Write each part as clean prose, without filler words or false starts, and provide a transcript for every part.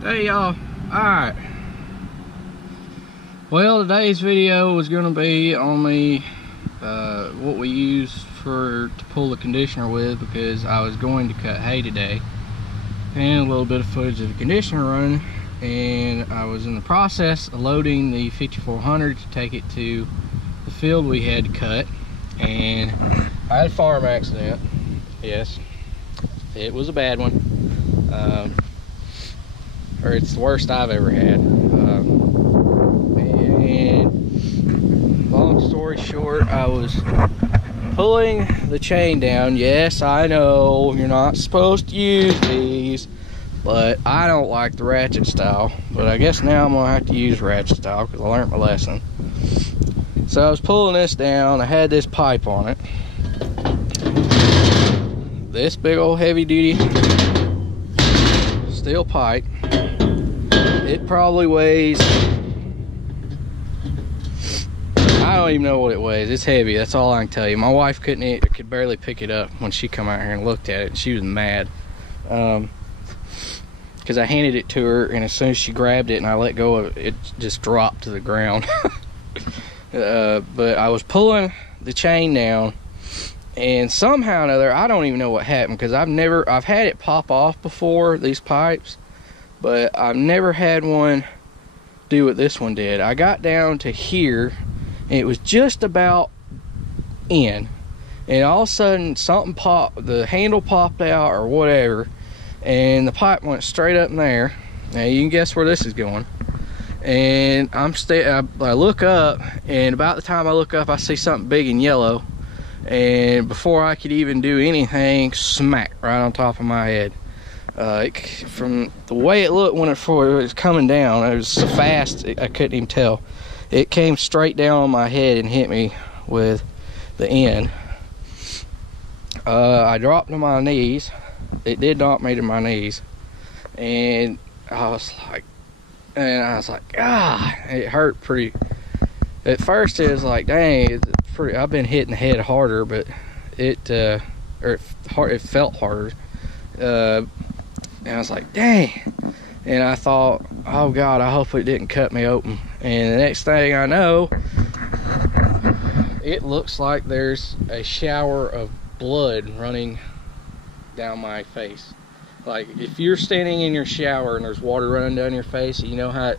Hey y'all, alright. Well, today's video was going to be on me what we use to pull the conditioner with, because I was going to cut hay today, and a little bit of footage of the conditioner running, and I was in the process of loading the 5400 to take it to the field we had to cut, and I had a farm accident. Yes, it was a bad one. Or it's the worst I've ever had. And long story short, I was pulling the chain down. Yes, I know you're not supposed to use these, but I don't like the ratchet style. But I guess now I'm gonna have to use ratchet style because I learned my lesson. So I was pulling this down. I had this pipe on it. This big old heavy duty steel pipe. It probably weighs, I don't even know what it weighs. It's heavy, that's all I can tell you. My wife could barely pick it up when she come out here and looked at it. She was mad because I handed it to her, and as soon as she grabbed it and I let go of it, it just dropped to the ground. But I was pulling the chain down, and somehow or another, I don't even know what happened, because I've had it pop off before, these pipes, but I've never had one do what this one did. I got down to here, and it was just about in, and all of a sudden something popped, the handle popped out or whatever, and the pipe went straight up in there. Now you can guess where this is going. And I look up, and about the time I look up, I see something big and yellow, and before I could even do anything, smack right on top of my head. From the way it looked when it was coming down, it was so fast I couldn't even tell. It came straight down on my head and hit me with the end. I dropped to my knees. It did knock me to my knees, and I was like, ah, it hurt pretty. At first it was like, dang, I've been hitting the head harder, but it felt harder. And I was like, dang. And I thought, oh God, I hope it didn't cut me open. And the next thing I know, it looks like there's a shower of blood running down my face. Like if you're standing in your shower and there's water running down your face, you know how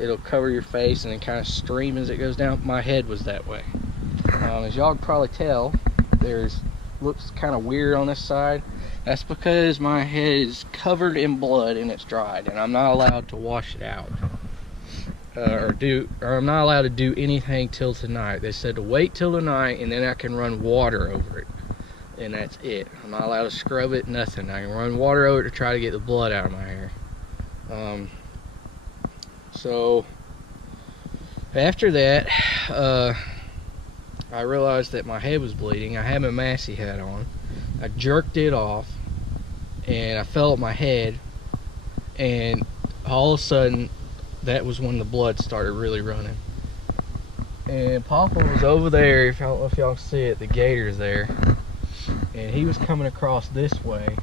it'll cover your face and then kind of stream as it goes down? My head was that way. As y'all can probably tell, looks kind of weird on this side. That's because my head is covered in blood and it's dried, and I'm not allowed to wash it out, or I'm not allowed to do anything till tonight. They said to wait till tonight, and then I can run water over it, and that's it. I'm not allowed to scrub it, nothing. I can run water over it to try to get the blood out of my hair. So after that, I realized that my head was bleeding. I had my Massey hat on. I jerked it off, and I felt my head, and all of a sudden, that was when the blood started really running. And Papa was over there, I don't know if y'all can see it, the gator's there, and he was coming across this way.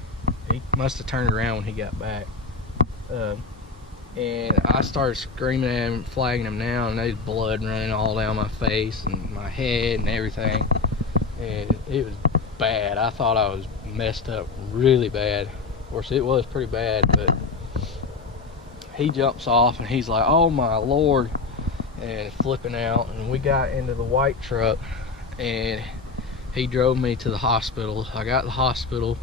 He must have turned around when he got back. And I started screaming at him, flagging him down, and there's blood running all down my face and my head and everything. And it was bad. I thought I was messed up really bad. Of course, it was pretty bad, but he jumps off and he's like, oh my Lord, and flipping out. And we got into the white truck, and he drove me to the hospital. I got to the hospital,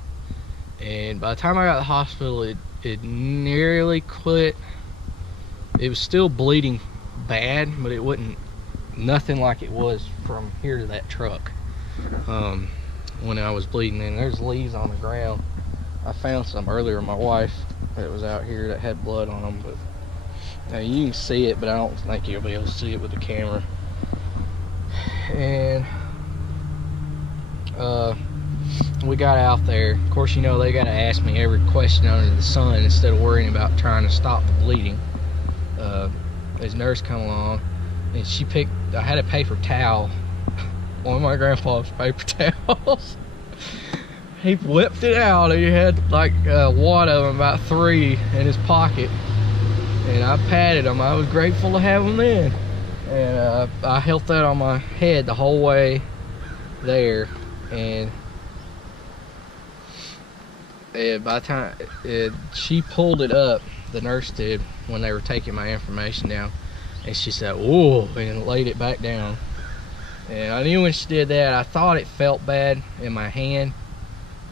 and by the time I got to the hospital, it nearly quit. It was still bleeding bad, but it wasn't nothing like it was from here to that truck when I was bleeding. And there's leaves on the ground. I found some earlier. My wife that was out here that had blood on them, but now you can see it, but I don't think you'll be able to see it with the camera. And we got out there. Of course, you know, they got to ask me every question under the sun instead of worrying about trying to stop the bleeding. His nurse come along, and I had a paper towel, one of my grandpa's paper towels. He whipped it out. He had like a wad of them, about 3 in his pocket, and I patted them. I was grateful to have them in, and I held that on my head the whole way there, and by the time she pulled it up, the nurse did, when they were taking my information down, and she said, "Whoa," and laid it back down. And I knew when she did that, I thought it felt bad in my hand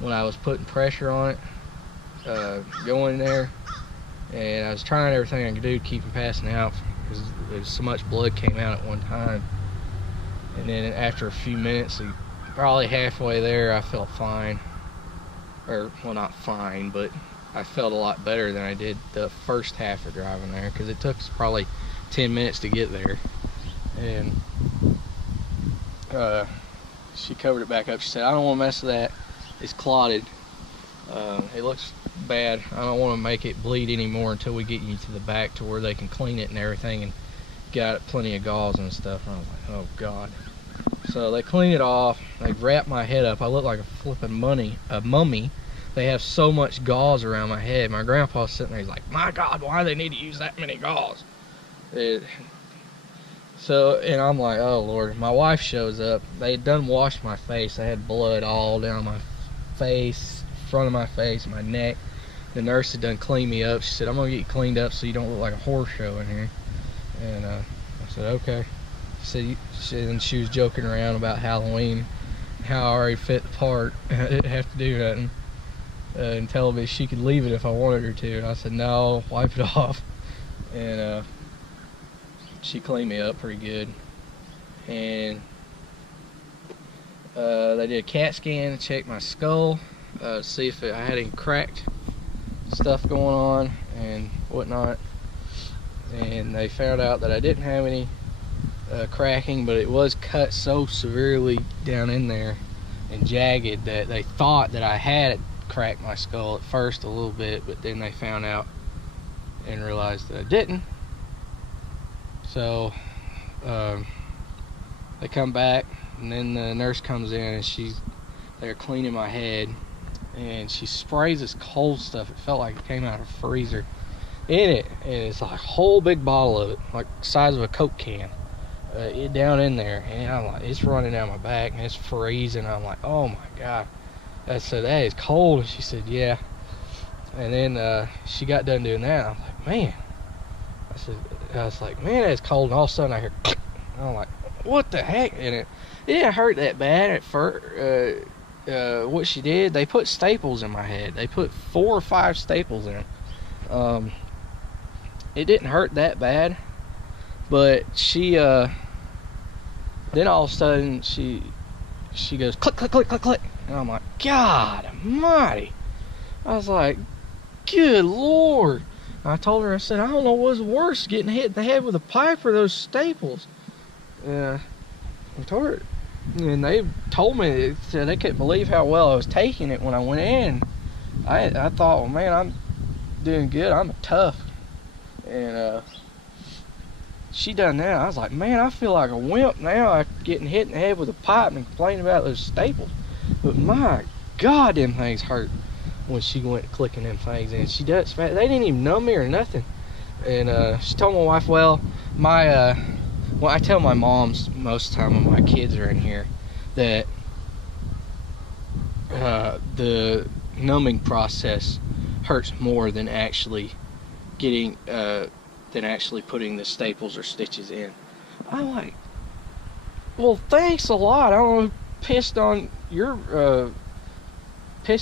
when I was putting pressure on it, going there, and I was trying everything I could do to keep from passing out because so much blood came out at one time. And then after a few minutes, probably halfway there, I felt fine. Or, well, not fine, but I felt a lot better than I did the first half of driving there, because it took us probably 10 minutes to get there. And she covered it back up. She said, "I don't want to mess with that. It's clotted. It looks bad. I don't want to make it bleed anymore until we get you to the back to where they can clean it and everything, and got plenty of gauze and stuff." And I was like, oh God. So they clean it off. They wrap my head up. I look like a flipping mummy. They have so much gauze around my head. My grandpa's sitting there. He's like, "My God, why do they need to use that many gauze?" So, and I'm like, oh Lord. My wife shows up. They had done washed my face. I had blood all down my face, front of my face, my neck. The nurse had done cleaned me up. She said, "I'm gonna get you cleaned up so you don't look like a horse show in here." And I said, okay. And she was joking around about Halloween, how I already fit the part. I didn't have to do nothing, and telling me she could leave it if I wanted her to. And I said, no, wipe it off. And she cleaned me up pretty good. And they did a CAT scan to check my skull, to see if I had any cracked stuff going on and whatnot. And they found out that I didn't have any cracking, but it was cut so severely down in there and jagged that they thought that I had cracked my skull at first a little bit, but then they found out and realized that I didn't. So they come back, and then the nurse comes in, and they're cleaning my head, and she sprays this cold stuff. It felt like it came out of a freezer in it, and it's like a whole big bottle of it, like the size of a Coke can, down in there. And I'm like, it's running down my back and it's freezing. I'm like, oh my God. I said, "That is cold." And she said, "Yeah." And then she got done doing that. I'm like, man. I was like, man, that's cold. And all of a sudden I hear click. And I'm like, what the heck? And it didn't hurt that bad at first. What she did, they put staples in my head. They put 4 or 5 staples in. It didn't hurt that bad, but she then all of a sudden she goes click click click click click, and I'm like, God almighty. I was like, good Lord. I told her, I said, I don't know what's worse, getting hit in the head with a pipe or those staples. I told her, and they told me that they couldn't believe how well I was taking it when I went in. I thought, well, man, I'm doing good. I'm tough. And she done that. I was like, man, I feel like a wimp now after getting hit in the head with a pipe and complaining about those staples. But my God, them things hurt when she went clicking them things in. She does. They didn't even numb me or nothing. And she told my wife, well, I tell my moms most of the time when my kids are in here that the numbing process hurts more than actually putting the staples or stitches in. I'm like, well, thanks a lot. I don't know, pissed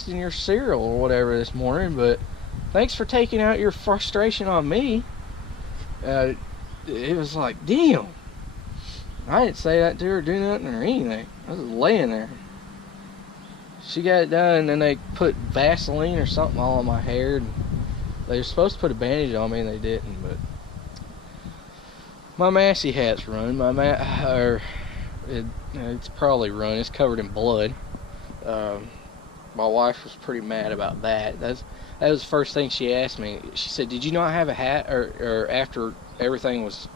in your cereal or whatever this morning, but thanks for taking out your frustration on me. It was like, damn. I didn't say that to her, do nothing or anything. I was laying there. She got it done, and then they put Vaseline or something all on my hair. And they were supposed to put a bandage on me, and they didn't. But my Massey hat's run. It's probably run. It's covered in blood. My wife was pretty mad about that. That was the first thing she asked me. She said, "Did you not have a hat?" Or after everything was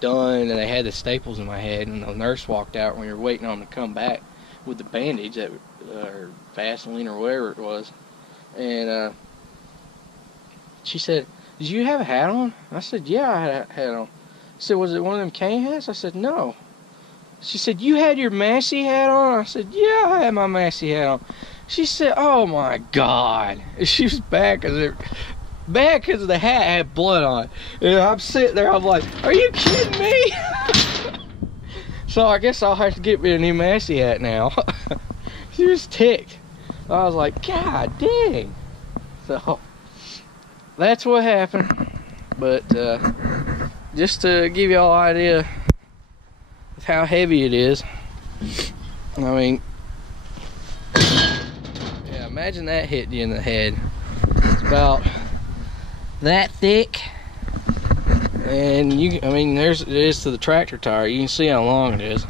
done and they had the staples in my head, and the nurse walked out when we were waiting on them to come back with the bandage or Vaseline or whatever it was, and she said, did you have a hat on? I said, yeah, I had a hat on. She said, was it one of them cane hats? I said, no. She said, you had your Massey hat on? I said, yeah, I had my Massey hat on. She said, oh my God. She was bad because the hat had blood on it. And I'm sitting there, I'm like, are you kidding me? So I guess I'll have to get me a new Massey hat now. She was ticked. I was like, God dang. So that's what happened. But just to give y'all an idea of how heavy it is. I mean, yeah, imagine that hitting you in the head. It's about that thick. And I mean, it is to the tractor tire. You can see how long it is.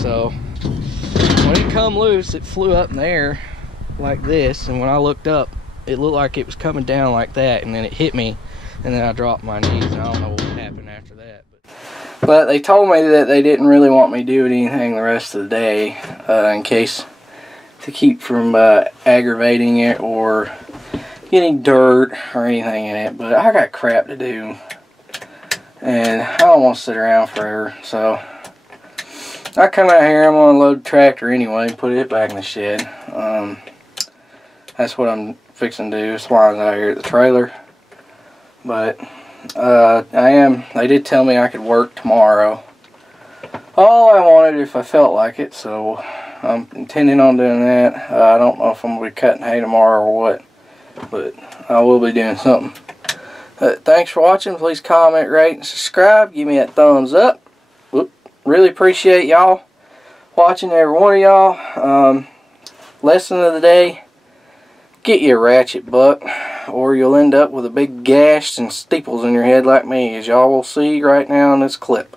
So when it come loose, it flew up in the air like this, and when I looked up, it looked like it was coming down like that, and then it hit me, and then I dropped my knees, and I don't know what happened after that. But they told me that they didn't really want me doing anything the rest of the day, in case to keep from aggravating it or getting dirt or anything in it. But I got crap to do, and I don't want to sit around forever, so I come out here, I'm going to load the tractor anyway, put it back in the shed. That's what I'm fixing to do. That's why I was out here at the trailer. But they did tell me I could work tomorrow. All I wanted if I felt like it, so I'm intending on doing that. I don't know if I'm going to be cutting hay tomorrow or what, but I will be doing something. Thanks for watching. Please comment, rate, and subscribe. Give me that thumbs up. Really appreciate y'all watching, every one of y'all. Lesson of the day: get you a ratchet buck, or you'll end up with a big gash and steeples in your head like me, as y'all will see right now in this clip.